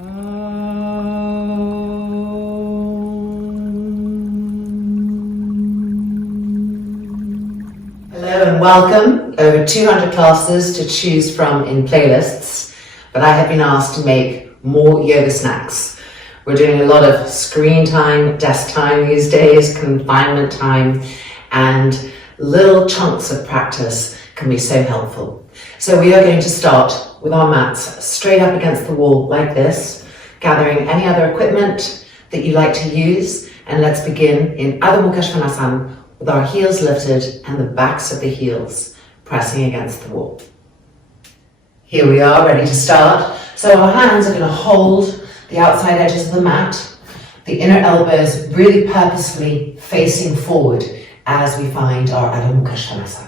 Hello and welcome. Over 200 classes to choose from in playlists, but I have been asked to make more yoga snacks. We're doing a lot of screen time, desk time these days, confinement time, and little chunks of practice can be so helpful. So we are going to start with our mats straight up against the wall like this, gathering any other equipment that you like to use, and let's begin in Adho Mukha Svanasana with our heels lifted and the backs of the heels pressing against the wall. Here we are, ready to start. So our hands are going to hold the outside edges of the mat, the inner elbows really purposefully facing forward as we find our Adho Mukha Svanasana.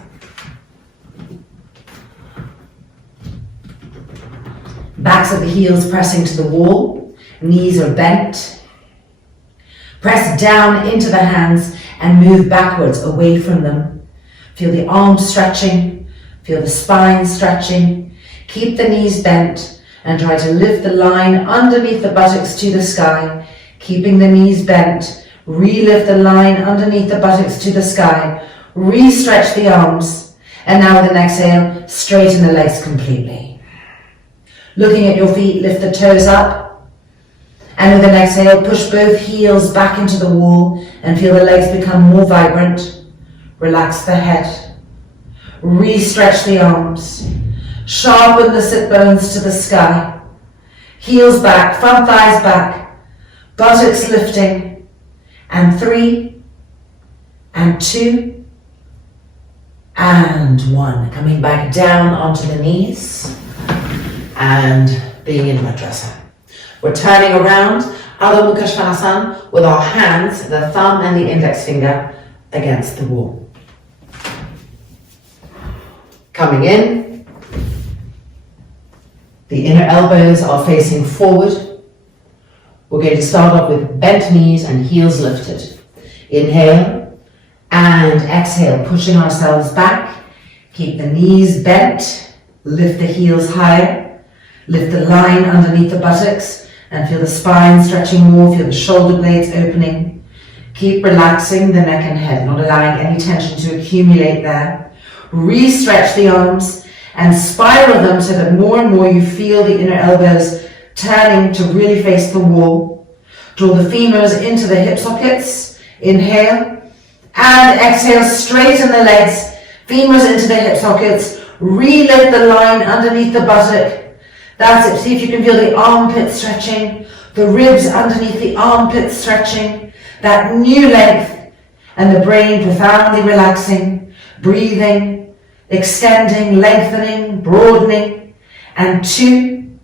Backs of the heels pressing to the wall, knees are bent. Press down into the hands and move backwards away from them. Feel the arms stretching, feel the spine stretching. Keep the knees bent and try to lift the line underneath the buttocks to the sky. Keeping the knees bent, re-lift the line underneath the buttocks to the sky. Re-stretch the arms. And now with an exhale, straighten the legs completely. Looking at your feet, lift the toes up. And with an exhale, push both heels back into the wall and feel the legs become more vibrant. Relax the head. Re-stretch the arms. Sharpen the sit bones to the sky. Heels back, front thighs back. Buttocks lifting. And 3, and 2, and 1. Coming back down onto the knees. And being in Madrasa. We're turning around, Adho Mukha Svanasana, with our hands, the thumb and the index finger against the wall. Coming in, the inner elbows are facing forward. We're going to start off with bent knees and heels lifted. Inhale and exhale, pushing ourselves back. Keep the knees bent, lift the heels higher. Lift the line underneath the buttocks and feel the spine stretching more, feel the shoulder blades opening. Keep relaxing the neck and head, not allowing any tension to accumulate there. Re-stretch the arms and spiral them so that more and more you feel the inner elbows turning to really face the wall. Draw the femurs into the hip sockets. Inhale and exhale, straighten the legs, femurs into the hip sockets. Re-lift the line underneath the buttock. That's it. See if you can feel the armpit stretching, the ribs underneath the armpit stretching, that new length, and the brain profoundly relaxing, breathing, extending, lengthening, broadening, and 2,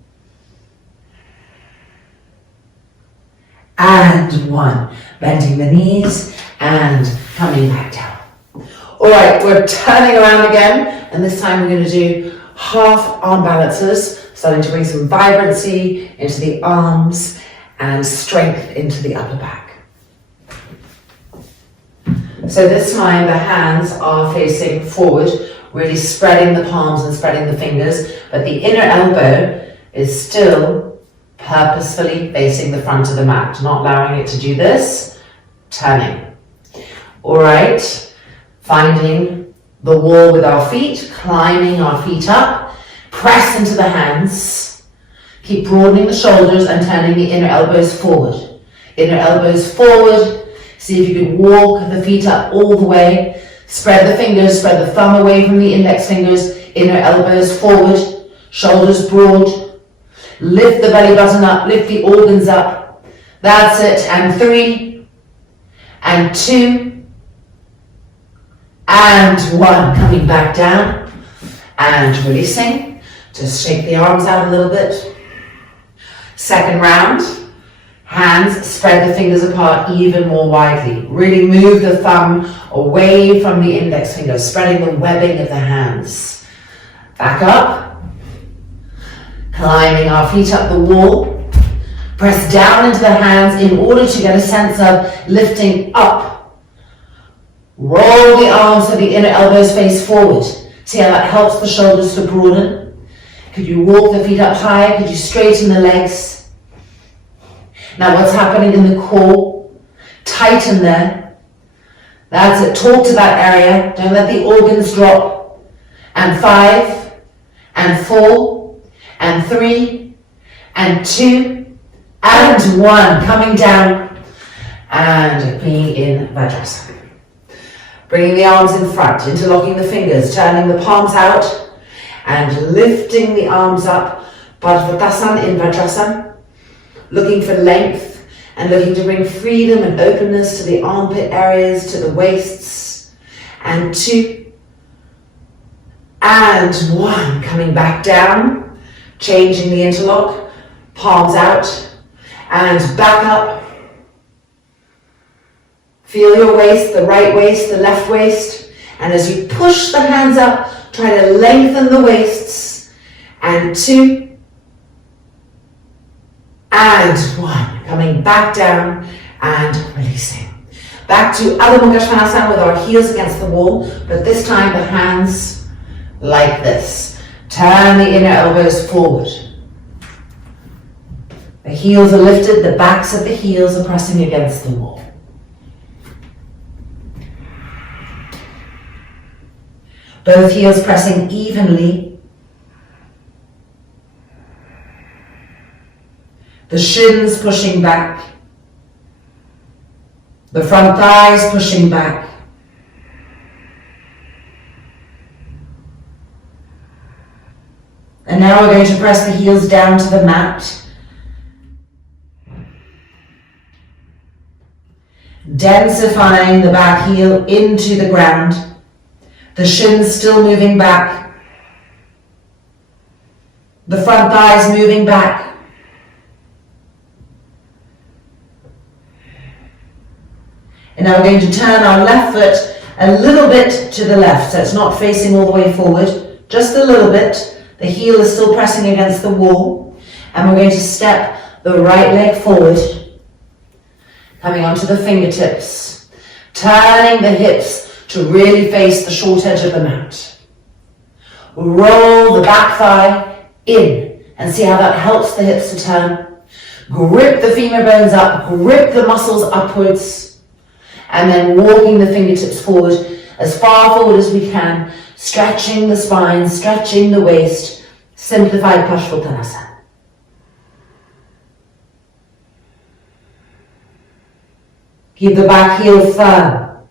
and 1. Bending the knees and coming back down. All right, we're turning around again, and this time we're going to do half arm balances. Starting to bring some vibrancy into the arms and strength into the upper back. So this time the hands are facing forward, really spreading the palms and spreading the fingers, but the inner elbow is still purposefully facing the front of the mat, not allowing it to do this, turning. All right, finding the wall with our feet, climbing our feet up. Press into the hands. Keep broadening the shoulders and turning the inner elbows forward. Inner elbows forward. See if you can walk the feet up all the way. Spread the fingers, spread the thumb away from the index fingers. Inner elbows forward. Shoulders broad. Lift the belly button up. Lift the organs up. That's it. And 3, and 2, and 1. Coming back down and releasing. Just shake the arms out a little bit. Second round, hands, spread the fingers apart even more widely. Really move the thumb away from the index finger, spreading the webbing of the hands. Back up, climbing our feet up the wall. Press down into the hands in order to get a sense of lifting up. Roll the arms so the inner elbows face forward. See how that helps the shoulders to broaden? Could you walk the feet up high? Could you straighten the legs? Now what's happening in the core? Tighten there. That's it. Talk to that area. Don't let the organs drop. And 5, and 4, and 3, and 2, and 1. Coming down and being in Vajrasana. Bringing the arms in front, interlocking the fingers, turning the palms out, and lifting the arms up. Padmatasana in Vajrasana. Looking for length and looking to bring freedom and openness to the armpit areas, to the waists. And 2, and 1. Coming back down, changing the interlock, palms out, and back up. Feel your waist, the right waist, the left waist. And as you push the hands up, try to lengthen the waists. And 2, and 1. Coming back down and releasing. Back to Adho Mukha Svanasana with our heels against the wall, but this time the hands like this. Turn the inner elbows forward. The heels are lifted, the backs of the heels are pressing against the wall. Both heels pressing evenly. The shins pushing back. The front thighs pushing back. And now we're going to press the heels down to the mat. Densifying the back heel into the ground. The shins still moving back. The front thighs moving back. And now we're going to turn our left foot a little bit to the left, so it's not facing all the way forward, just a little bit. The heel is still pressing against the wall. And we're going to step the right leg forward, coming onto the fingertips, turning the hips to really face the short edge of the mat. Roll the back thigh in and see how that helps the hips to turn. Grip the femur bones up, grip the muscles upwards, and then walking the fingertips forward as far forward as we can, stretching the spine, stretching the waist, simplified Paschimottanasana. Keep the back heel firm.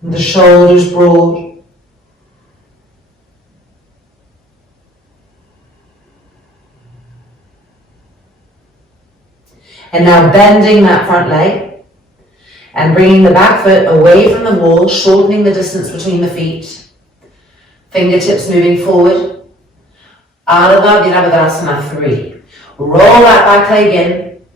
And the shoulders broad. And now bending that front leg and bringing the back foot away from the wall, shortening the distance between the feet. Fingertips moving forward. Ardha Virabhadrasana 3. Roll that back leg in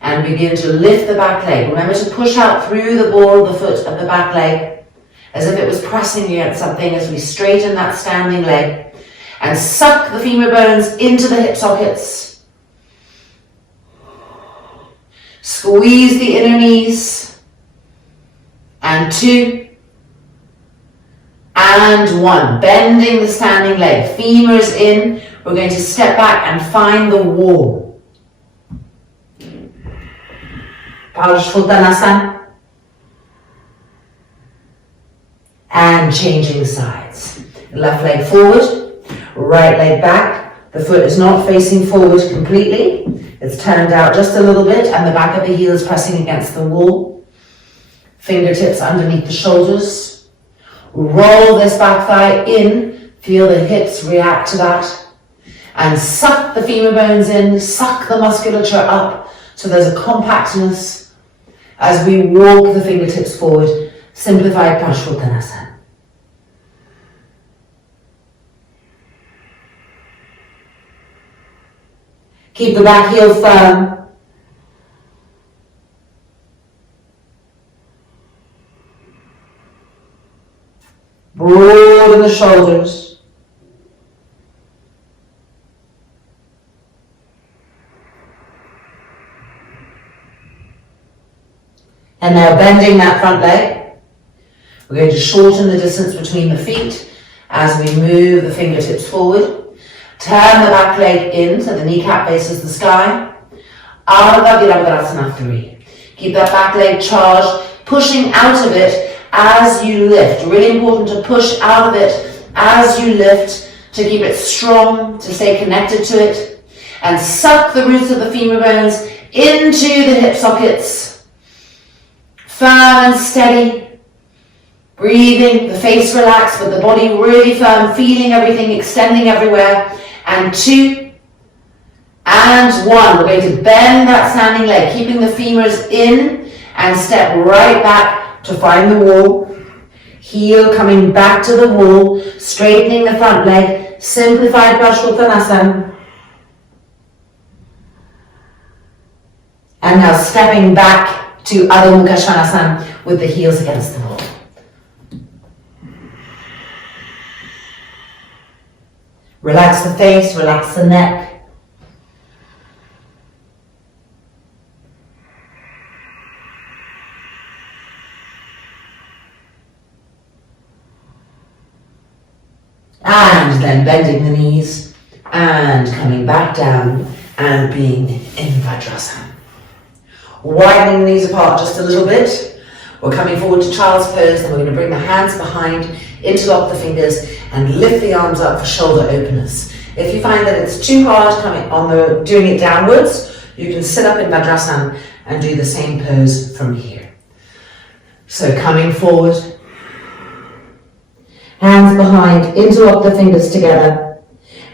and begin to lift the back leg. Remember to push out through the ball of the foot of the back leg as if it was pressing against something as we straighten that standing leg and suck the femur bones into the hip sockets. Squeeze the inner knees. And 2. And 1. Bending the standing leg. Femurs in. We're going to step back and find the wall. Paschimottanasana. And changing sides. Left leg forward. Right leg back. The foot is not facing forward completely. It's turned out just a little bit and the back of the heel is pressing against the wall. Fingertips underneath the shoulders. Roll this back thigh in. Feel the hips react to that. And suck the femur bones in. Suck the musculature up so there's a compactness as we walk the fingertips forward. Simplified Paschimottanasana. Keep the back heel firm. Broaden the shoulders. And now bending that front leg. We're going to shorten the distance between the feet as we move the fingertips forward. Turn the back leg in so the kneecap faces the sky. Ardha Virabhadrasana 3. Keep that back leg charged, pushing out of it as you lift. Really important to push out of it as you lift, to keep it strong, to stay connected to it. And suck the roots of the femur bones into the hip sockets. Firm and steady. Breathing, the face relaxed, but the body really firm, feeling everything, extending everywhere. And 2, and 1. We're going to bend that standing leg, keeping the femurs in, and step right back to find the wall. Heel coming back to the wall, straightening the front leg, simplified Paschimottanasana. And now stepping back to Adho Mukha Svanasana with the heels against the wall. Relax the face, relax the neck. And then bending the knees and coming back down and being in Vajrasana. Widening the knees apart just a little bit. We're coming forward to child's pose, and we're going to bring the hands behind, interlock the fingers, and lift the arms up for shoulder openers. If you find that it's too hard doing it downwards, you can sit up in Vajrasana and do the same pose from here. So coming forward, hands behind, interlock the fingers together,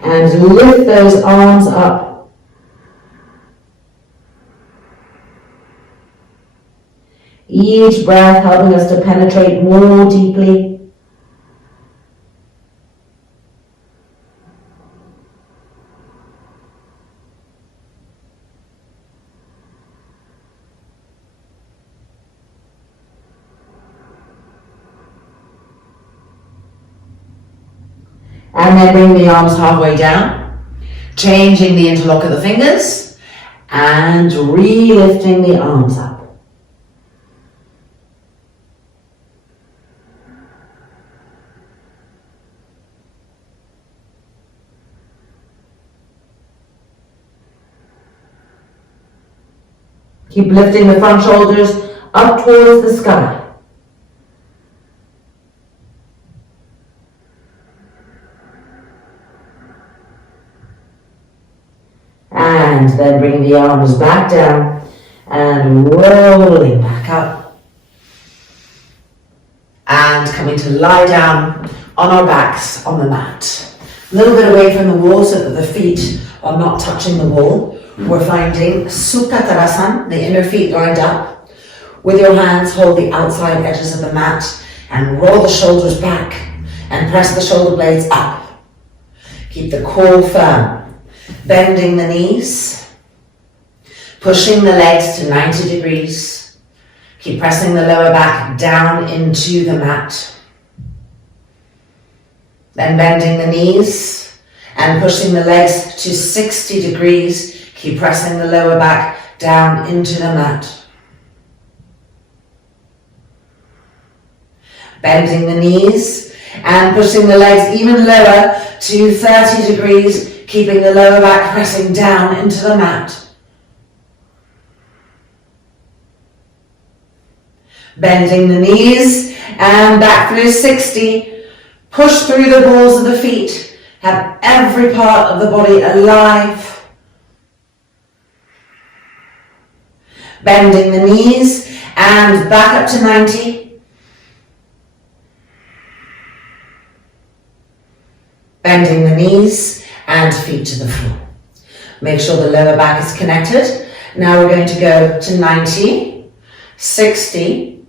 and lift those arms up. Each breath helping us to penetrate more deeply. And then bring the arms halfway down, changing the interlock of the fingers, and re-lifting the arms up. Keep lifting the front shoulders up towards the sky. And then bring the arms back down and rolling back up. And coming to lie down on our backs on the mat. A little bit away from the wall so that the feet are not touching the wall. We're finding Sukha Tadasana, the inner feet lined up. With your hands, hold the outside edges of the mat and roll the shoulders back and press the shoulder blades up. Keep the core firm, bending the knees, pushing the legs to 90 degrees. Keep pressing the lower back down into the mat. Then bending the knees and pushing the legs to 60 degrees. Keep pressing the lower back down into the mat. Bending the knees and pushing the legs even lower to 30 degrees, keeping the lower back pressing down into the mat. Bending the knees and back through 60. Push through the balls of the feet. Have every part of the body alive. Bending the knees and back up to 90. Bending the knees and feet to the floor. Make sure the lower back is connected. Now we're going to go to 90, 60,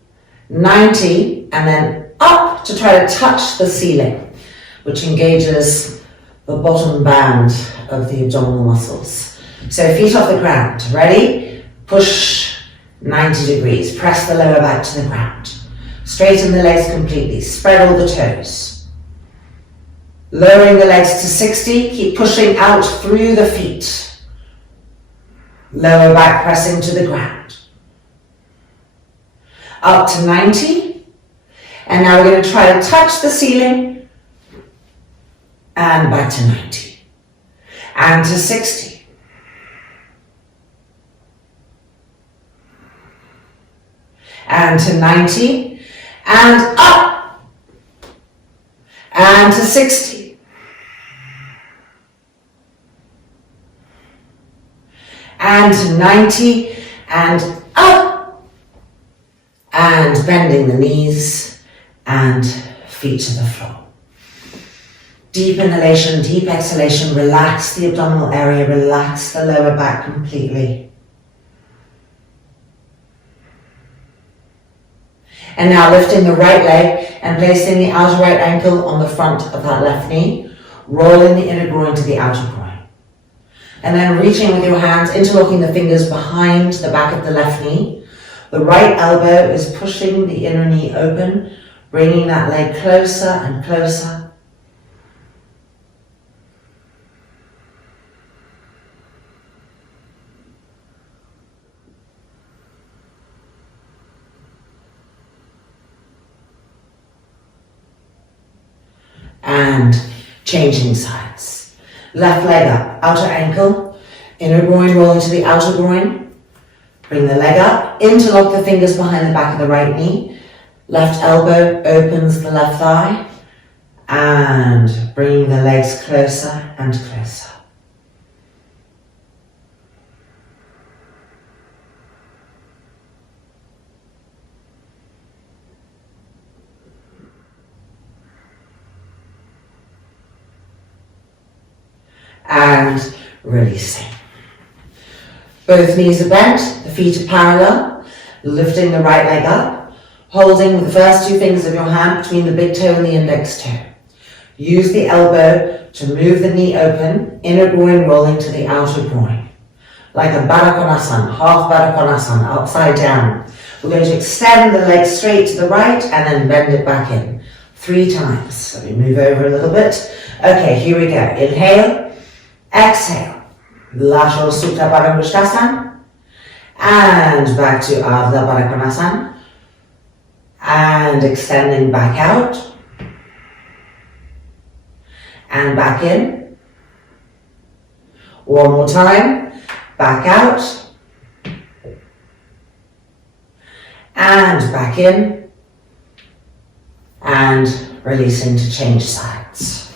90, and then up to try to touch the ceiling, which engages the bottom band of the abdominal muscles. So feet off the ground. Ready? Push 90 degrees. Press the lower back to the ground. Straighten the legs completely. Spread all the toes. Lowering the legs to 60. Keep pushing out through the feet. Lower back pressing to the ground. Up to 90. And now we're going to try to touch the ceiling. And back to 90. and to 60. And to 90, and up, and to 60. And to 90, and up, and bending the knees and feet to the floor. Deep inhalation, deep exhalation, relax the abdominal area, relax the lower back completely. And now lifting the right leg and placing the outer right ankle on the front of that left knee, rolling the inner groin to the outer groin. And then reaching with your hands, interlocking the fingers behind the back of the left knee. The right elbow is pushing the inner knee open, bringing that leg closer and closer. And changing sides. Left leg up, outer ankle, inner groin rolling to the outer groin. Bring the leg up, interlock the fingers behind the back of the right knee. Left elbow opens the left thigh. And bringing the legs closer and closer. And releasing. Both knees are bent, the feet are parallel, lifting the right leg up, holding the first two fingers of your hand between the big toe and the index toe. Use the elbow to move the knee open, inner groin rolling to the outer groin. Like a Baddha Konasana, half Baddha Konasana, upside down. We're going to extend the leg straight to the right and then bend it back in 3 times. So we move over a little bit. Okay, here we go. Inhale. Exhale, lateral Supta Baddha Konasana, and back to Ardha Baddha Konasana, and extending back out, and back in. One more time, back out, and back in, and releasing to change sides.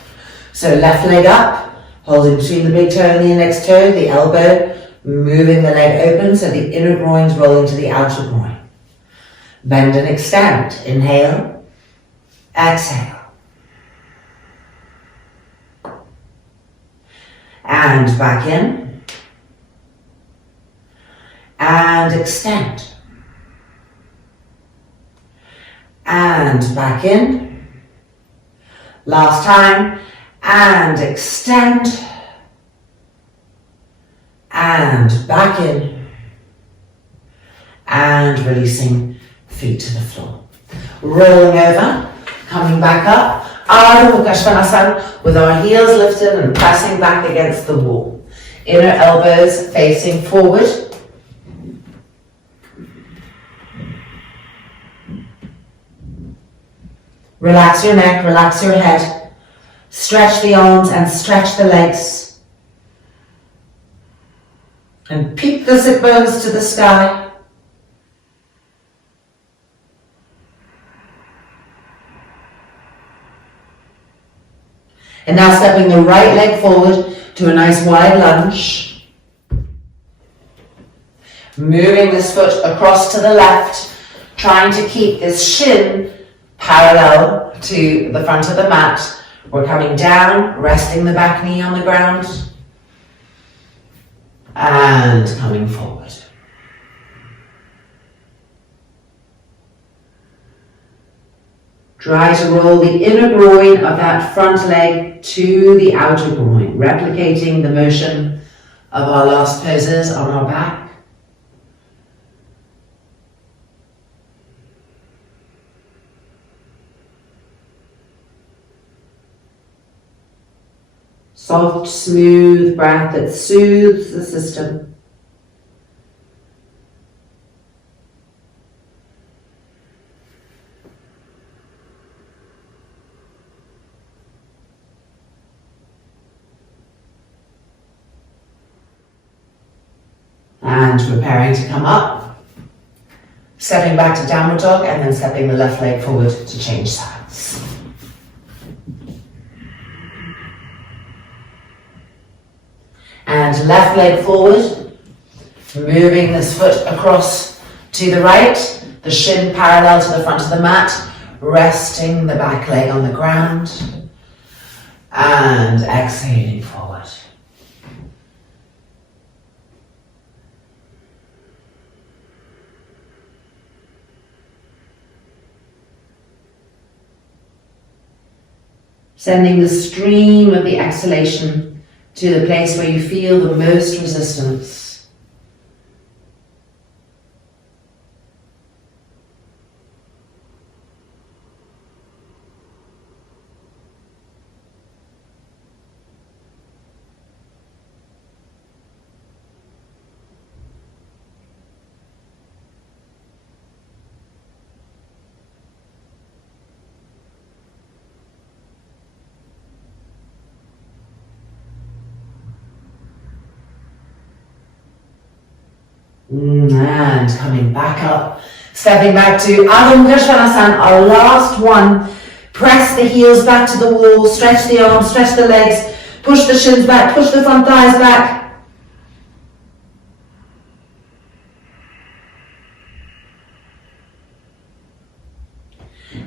So left leg up, holding between the big toe and the index toe, the elbow, moving the leg open so the inner groin's rolling to the outer groin. Bend and extend. Inhale, exhale. And back in. And extend. And back in. Last time. And extend, and back in, and releasing feet to the floor. Rolling over, coming back up, Ardha Uttanasana with our heels lifted and pressing back against the wall. Inner elbows facing forward. Relax your neck, relax your head. Stretch the arms and stretch the legs. And peek the sit bones to the sky. And now stepping the right leg forward to a nice wide lunge. Moving this foot across to the left, trying to keep this shin parallel to the front of the mat. We're coming down, resting the back knee on the ground, and coming forward. Try to roll the inner groin of that front leg to the outer groin, replicating the motion of our last poses on our back. Soft, smooth breath that soothes the system. And preparing to come up. Stepping back to downward dog and then stepping the left leg forward to change sides. And left leg forward, moving this foot across to the right, the shin parallel to the front of the mat, resting the back leg on the ground, and exhaling forward. Sending the stream of the exhalation to the place where you feel the most resistance. And coming back up, stepping back to Adho Mukha Svanasana, our last one. Press the heels back to the wall, stretch the arms, stretch the legs, push the shins back, push the front thighs back.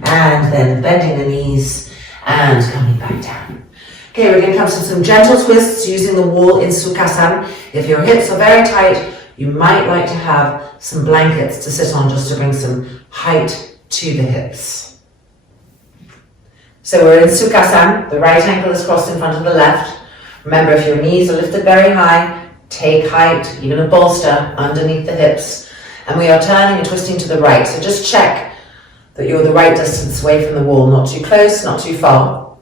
And then bending the knees and coming back down. Okay, we're going to come to some gentle twists using the wall in Sukhasana. If your hips are very tight, you might like to have some blankets to sit on just to bring some height to the hips. So we're in Sukhasana, the right ankle is crossed in front of the left. Remember, if your knees are lifted very high, take height, even a bolster underneath the hips. And we are turning and twisting to the right. So just check that you're the right distance away from the wall, not too close, not too far.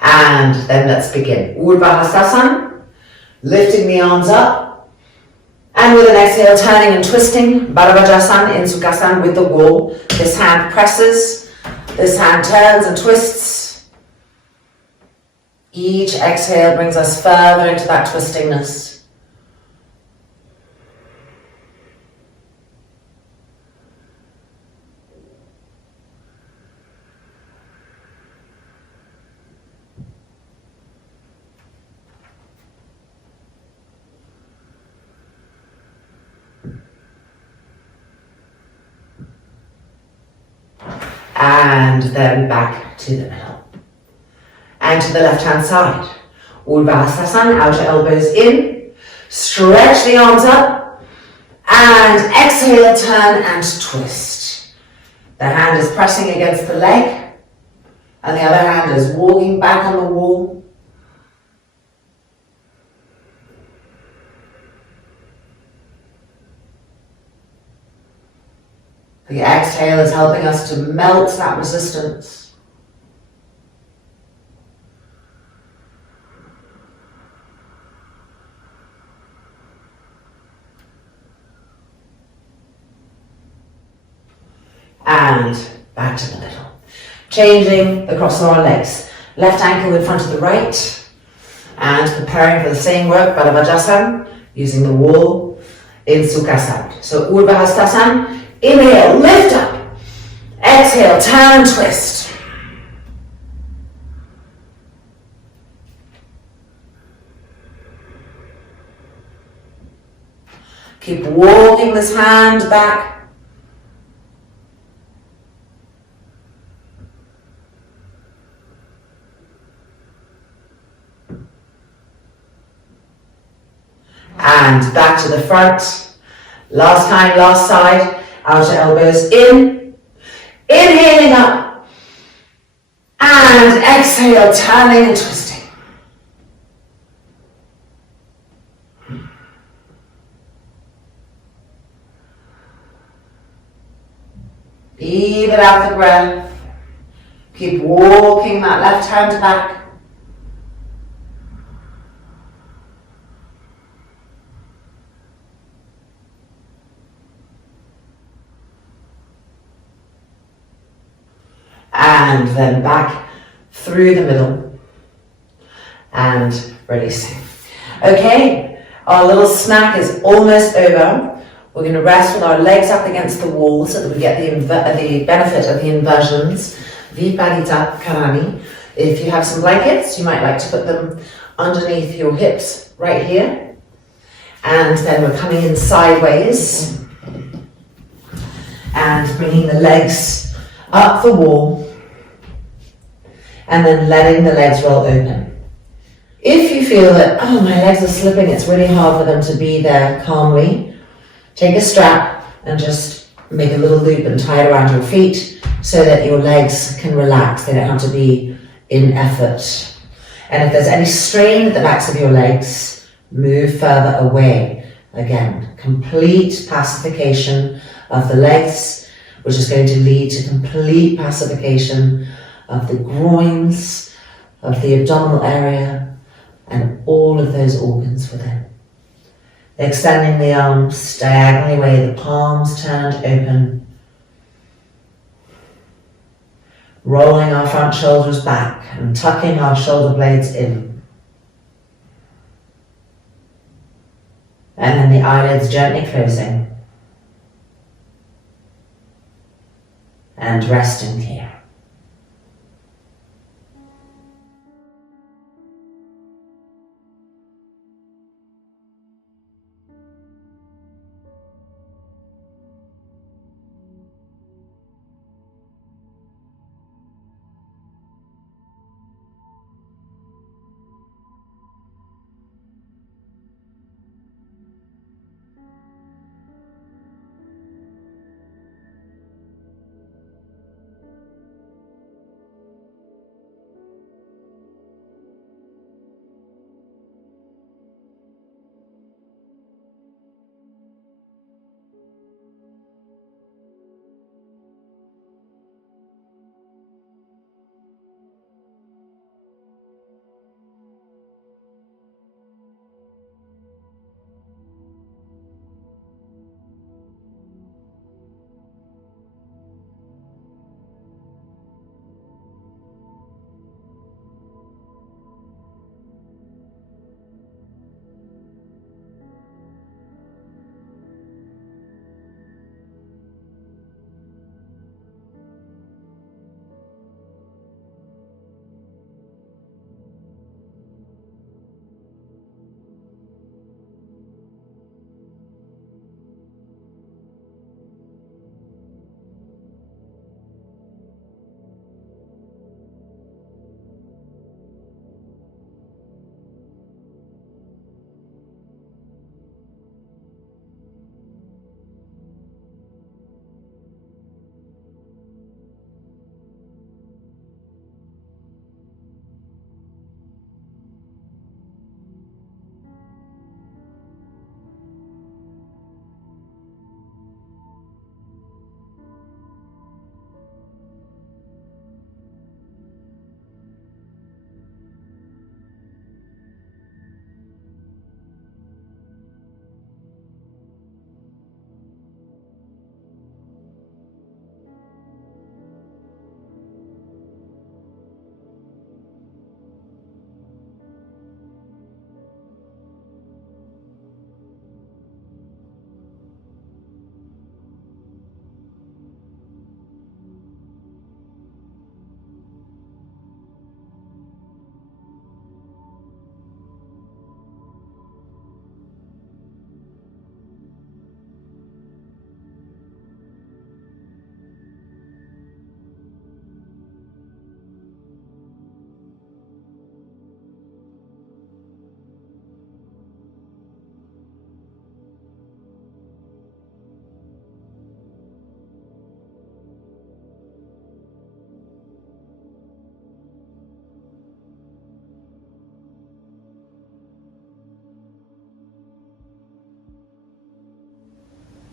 And then let's begin. Urdhva Hastasana, lifting the arms up. And with an exhale, turning and twisting, Baddha in Sukhasana with the wall. This hand presses, this hand turns and twists. Each exhale brings us further into that twistingness. And then back to the middle. And to the left hand side. Urdhva Hastasana, outer elbows in. Stretch the arms up. And exhale, turn and twist. The hand is pressing against the leg. And the other hand is walking back on the wall. The exhale is helping us to melt that resistance. And back to the middle. Changing the cross of our legs. Left ankle in front of the right. And preparing for the same work, Baddha using the wall in Sukhasana. So Urdhva Hastasana. Inhale, lift up. Exhale, turn, twist. Keep walking this hand back. And back to the front. Last time, last side. Outer elbows in, inhaling up, and exhale, turning and twisting. Even out the breath. Keep walking that left hand back. And then back through the middle and releasing. Okay, Our little snack is almost over. We're going to rest with our legs up against the wall so that we get the benefit of the inversions. Viparita Karani. If you have some blankets, you might like to put them underneath your hips right here. And then we're coming in sideways and bringing the legs up the wall and then letting the legs roll open. If you feel that, oh, my legs are slipping, it's really hard for them to be there calmly, take a strap and just make a little loop and tie it around your feet so that your legs can relax. They don't have to be in effort. And if there's any strain at the backs of your legs, move further away. Again, complete pacification of the legs, which is going to lead to complete pacification of the groins, of the abdominal area, and all of those organs within. Extending the arms diagonally away, the palms turned open. Rolling our front shoulders back and tucking our shoulder blades in. And then the eyelids gently closing. And resting here.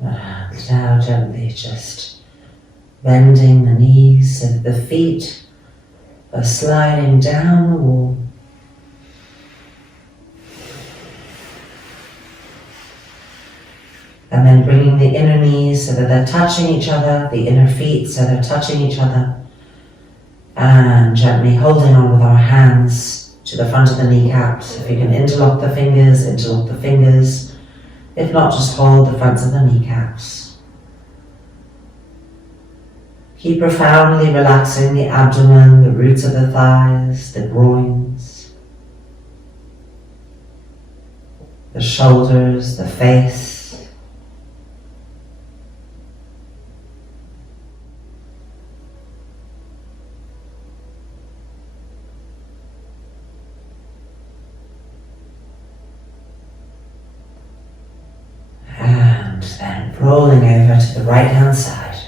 And now gently just bending the knees so that the feet are sliding down the wall. And then bringing the inner knees so that they're touching each other, the inner feet so they're touching each other. And gently holding on with our hands to the front of the kneecaps. If you can interlock the fingers, interlock the fingers. If not, just hold the fronts of the kneecaps. Keep profoundly relaxing the abdomen, the roots of the thighs, the groins, the shoulders, the face. And then rolling over to the right hand side,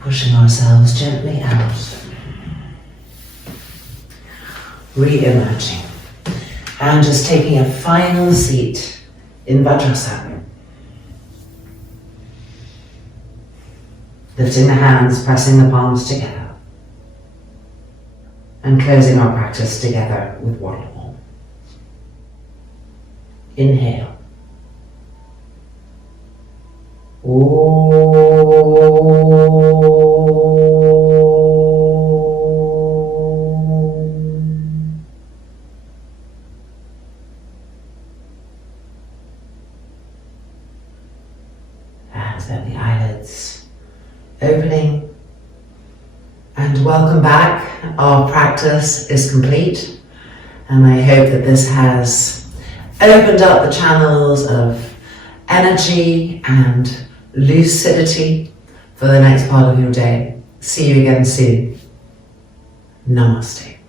pushing ourselves gently out, re-emerging, and just taking a final seat in Vajrasana. Lifting the hands, pressing the palms together, and closing our practice together with waterfall. Inhale. And then the eyelids opening. And welcome back. Our practice is complete. And I hope that this has opened up the channels of energy and lucidity for the next part of your day. See you again soon. Namaste.